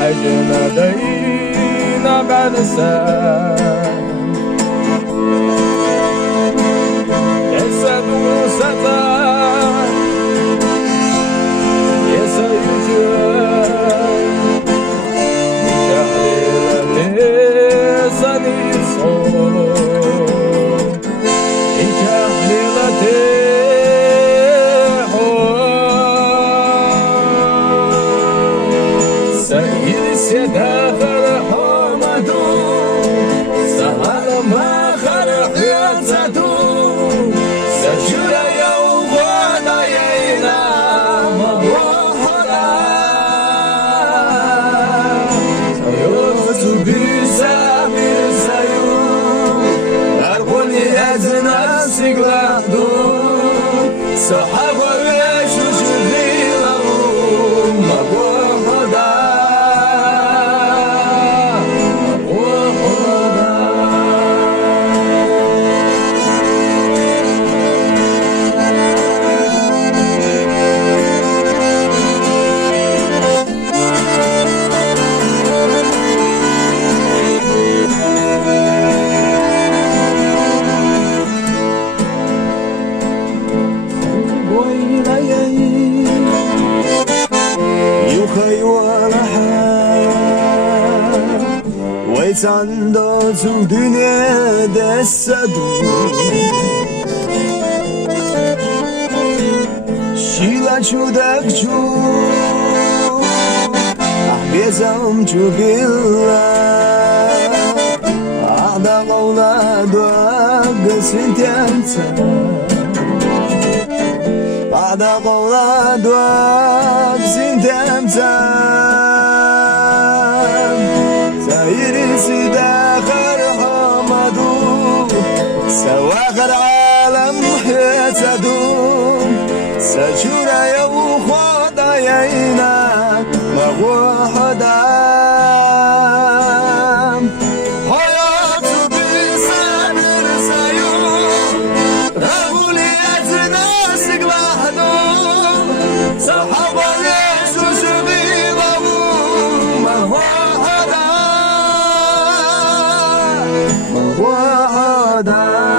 حجنا دينا بعد الساعة يسد وسطا يسيجوا شعلي لساني صولو شعلي سداخل حرمته سهل ما خلق يتسدو سجل يوم ودينا موحدا سيوز بسامي سيوم أرقل يزنا سيقلقدو صحابة يشوش غيره موحدا Sandozu dünyada sadu Şila çudak çu Ahbezam çubilla Ağda qavla duak sintensa Ağda qavla duak sintensa سيرسي داخل حمدو سواخر عالم حسدو سجورا يو خداينا وحدا حياة بسامر سيوم رغولي أزناس قلحدو صحابة يسوس غيبه وحدا